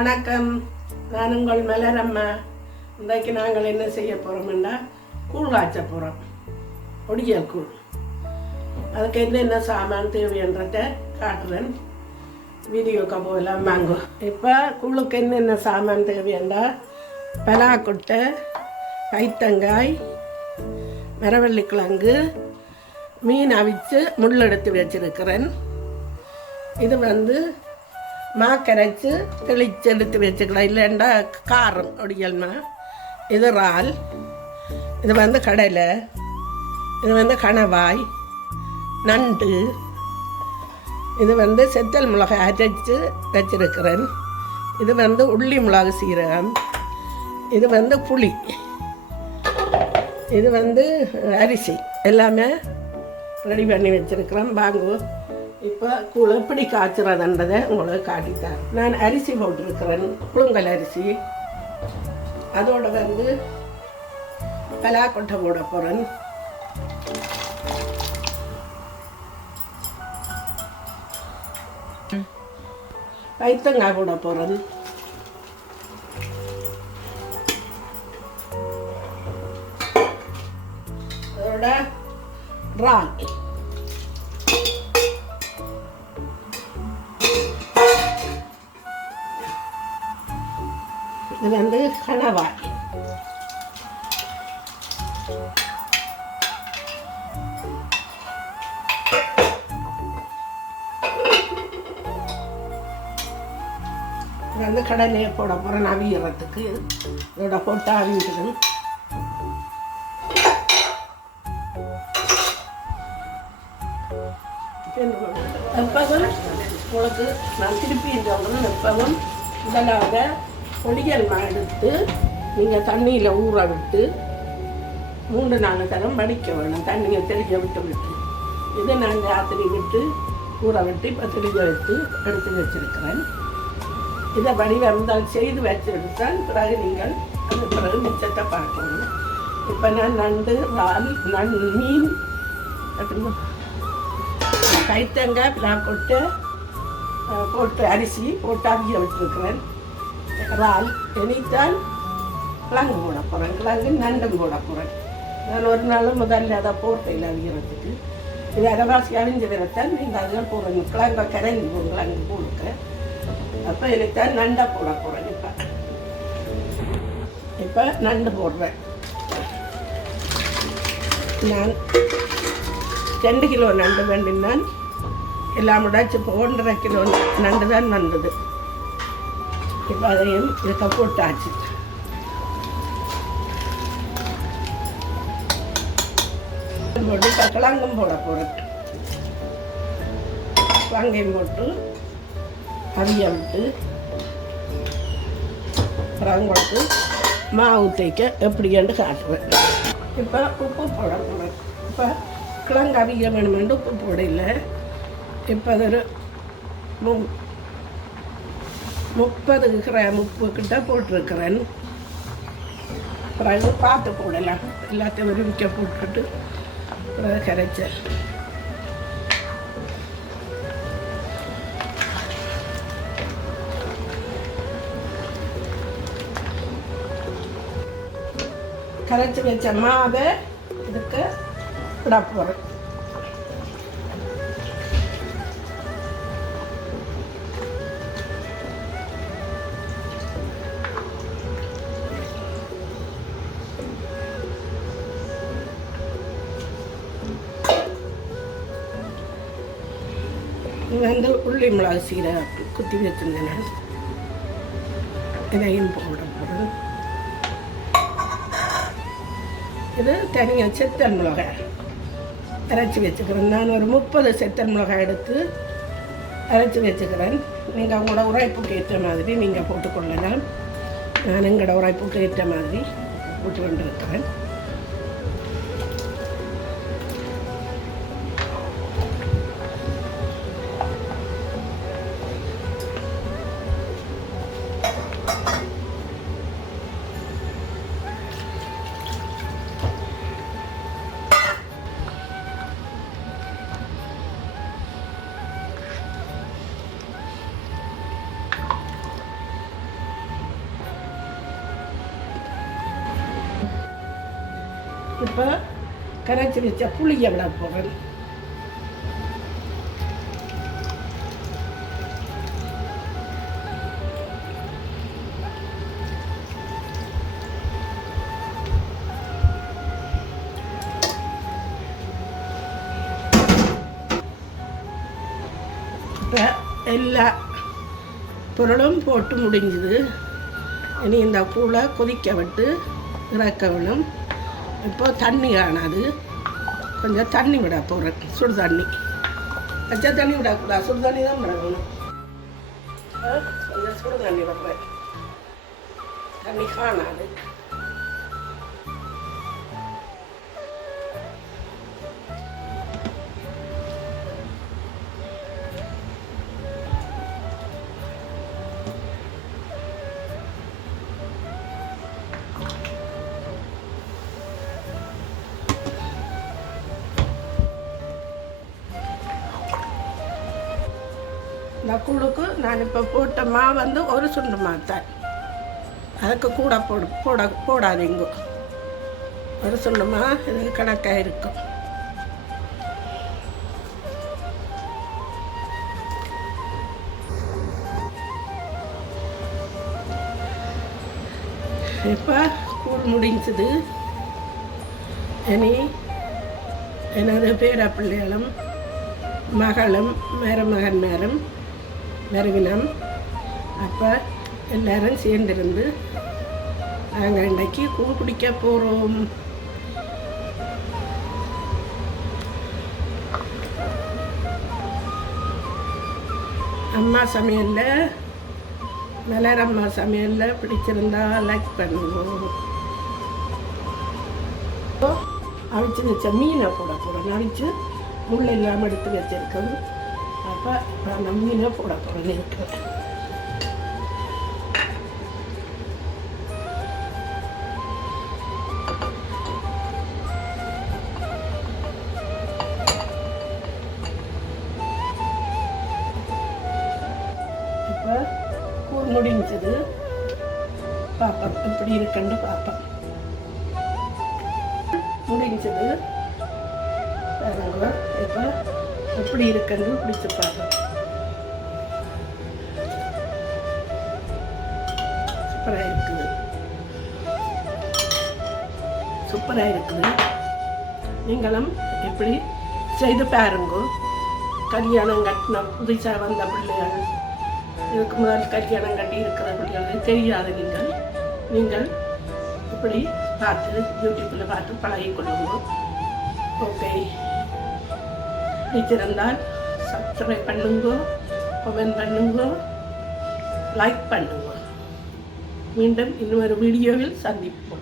வணக்கம். நான் உங்கள் மலரம்மா. இன்றைக்கு நாங்கள் என்ன செய்ய போகிறோம்னா கூழ் காய்ச்ச போகிறோம் ஒடியல் கூழ். அதுக்கு என்னென்ன சாமான் தேவைன்றத காட்டுறேன். வீடியோக்கு போகலாம் வாங்க. இப்போ கூழுக்கு என்னென்ன சாமான் தேவையண்டா பலாக்கொட்டை கைத்தங்காய் மரவள்ளி கிழங்கு மீன் அவிச்சு முள் எடுத்து வச்சிருக்கிறேன். இது வந்து மாக்கரைச்சு தெளிச்சு எடுத்து வச்சுக்கலாம் இல்லைண்டா காரம் ஒடியல்மா இது இறால் இது வந்து கடலை இது வந்து கணவாய் நண்டு இது வந்து செத்தல் மிளகாய் அரைச்சி வச்சிருக்கிறேன் இது வந்து உள்ளி மிளகு சீரகம் இது வந்து புளி இது வந்து அரிசி எல்லாமே ரெடி பண்ணி வச்சிருக்கிறேன் வாங்குவோம் இப்போ கூழ் எப்படி காய்ச்சுறதுன்றதை உங்களுக்கு காட்டித்தரேன். நான் அரிசி போட்டிருக்கிறேன் புழுங்கல் அரிசி. அதோட வந்து பலாக்கொட்டை போட போகிறேன் பைத்தங்காய் போட போகிறேன் அதோட ரால் இது வந்து கணவாய் இது வந்து கடலையை போட போகிறேன் அவியறதுக்கு. இதோட போட்டு அவிஞ்சிடும் எப்பவும் உங்களுக்கு நான் திருப்பி சொல்கிறேன் எப்பவும் முதலாக பொடியல் எடுத்து நீங்கள் தண்ணியில் ஊற விட்டு மூன்று நாலு தரம் வடிக்க வேணும். தண்ணியை தெளிக்க விட்டு விட்டு. இதை நான் ராத்திரி விட்டு ஊற விட்டு இப்போ தெளிக்க விட்டு எடுத்து வச்சிருக்கிறேன். இதை வடிவந்தால் செய்து வச்செடுத்தால் பிறகு நீங்கள் அது பிறகு மிச்சத்தை பார்க்கணும். இப்போ நான் நண்டு வால் நன் மீன் கைத்தங்காய் நான் போட்டு போட்டு அரிசி போட்டு அவிய விட்டுருக்கிறேன் இறால் இனித்தான் கிழங்கு போட போகிறேன் கிழங்கு நண்டும் போட போகிறேன் நான் ஒரு நாள் முதல்ல அதை போட்டையில் அவிக்கிறதுக்கு இது அரைவாசி அவிஞ்ச விரத்தான் நீங்கள் அதில் போடுறீங்க கிழங்க கரைஞ்சி போகும் கிழங்கு போடுக்க அப்போ இனித்தான் நண்டை போட போகிறேன் இப்போ இப்போ நண்டு போடுறேன் நான் ரெண்டு கிலோ நண்டு வேண்டினான் எல்லாம் உடைச்சு ஒன்றரை கிலோ நண்டு தான் வந்தது இப்போ அதையும் இதுக்கு போட்டாச்சு. போட்டு இப்போ கிழங்கும் போட போகிறேன் கிழங்கையும் போட்டு அவிய விட்டு அப்புறம் போட்டு மாவு தேய்க்க எப்படின்னு காட்டுவேன். இப்போ உப்பு போட போகிறேன் இப்போ கிழங்கு அவிய வேணுமென்று உப்பு போடல. இப்போ அது ஒரு முப்பது கிராம் உப்பு கிட்ட போட்டிருக்கிறேன் பிறகு பார்த்து போடலாம். எல்லாத்தையும் விரும்பிக்க போட்டுட்டு பிறகு கரைச்சல் கரைச்சி வச்ச மாவை இதுக்கு விட போகிறேன் வந்து உள்ளி மிளகு சீரை குத்தி வச்சுருந்தேன் இதையும் போட போகிறேன் இது தனியாக செத்தல் மிளகாய் அரைச்சி வச்சுக்கிறேன். நான் ஒரு முப்பது செத்தல் மிளகாய் எடுத்து அரைச்சி வச்சுக்கிறேன். நீங்கள் அவங்களோட உரைப்புக்கு ஏற்ற மாதிரி நீங்கள் போட்டுக்கொள்ளலாம் நான் எங்களோட உரைப்புக்கு ஏற்ற மாதிரி போட்டு கொண்டிருக்கிறேன் இப்போ கரைச்சி வச்ச புளியை விட போகிறேன் எல்லா பொருளும் போட்டு முடிஞ்சுது. இனி இந்த கூழை கொதிக்க விட்டு இறக்க வேணும். இப்போ தண்ணி காணாது கொஞ்சம் தண்ணி விட போகிறேன் சுடு தண்ணி. பச்சை தண்ணி விடக்கூடாது. சுடு தண்ணி தான் விடணும். கொஞ்சம் சுடு தண்ணி விடுறேன். தண்ணி காணாது. இந்த நான் இப்போ போட்ட மா வந்து ஒரு சுண்டு மாத்தான் அதுக்கு கூட போடு போட போடாதீங்க ஒரு சுண்டு மா இதுக்கு கணக்காக இருக்கும். இப்போ கூழ் முடிஞ்சது. இனி எனது பேர பிள்ளைகளும் மகளும் மருமகன் மேலும் மருவினம் அப்போ எல்லாரும் சேர்ந்திருந்து நாங்கள் இன்றைக்கி கூழ் குடிக்க போகிறோம் அம்மா சமையலில் மலரம்மா அம்மா சமையலில் பிடிச்சிருந்தா லைக் பண்ணுவோம். அவிச்சு வச்ச மீனை போட போகிறோம் அவிச்சு முள் இல்லாமல் எடுத்து வச்சிருக்கோம். அப்போ நான் மீனை போட போகிறேன் இருக்கிறேன் முடிஞ்சது பார்ப்போம் எப்படி இருக்குன்னு பார்ப்போம் முடிஞ்சது இப்போ எப்படி இருக்குன்னு பிடிச்சு பார்ப்போம் சூப்பராக இருக்குது. சூப்பராக இருக்குது. நீங்களும் எப்படி செய்து பாருங்க. கல்யாணம் கட்டின புதுசாக வந்த பிள்ளைகள் இதுக்கு முதல் கல்யாணம் கட்டி இருக்கிற பிள்ளைகள் தெரியாத நீங்கள் நீங்கள் இப்படி பார்த்து யூடியூப்பில் பார்த்து பழகி கொள்ளுங்க ஓகே. பிடிச்சிருந்தால் சப்ஸ்கிரைப் பண்ணுங்க கமெண்ட் பண்ணுங்க லைக் பண்ணுங்க. மீண்டும் இன்னொரு வீடியோவில் சந்திப்போம்.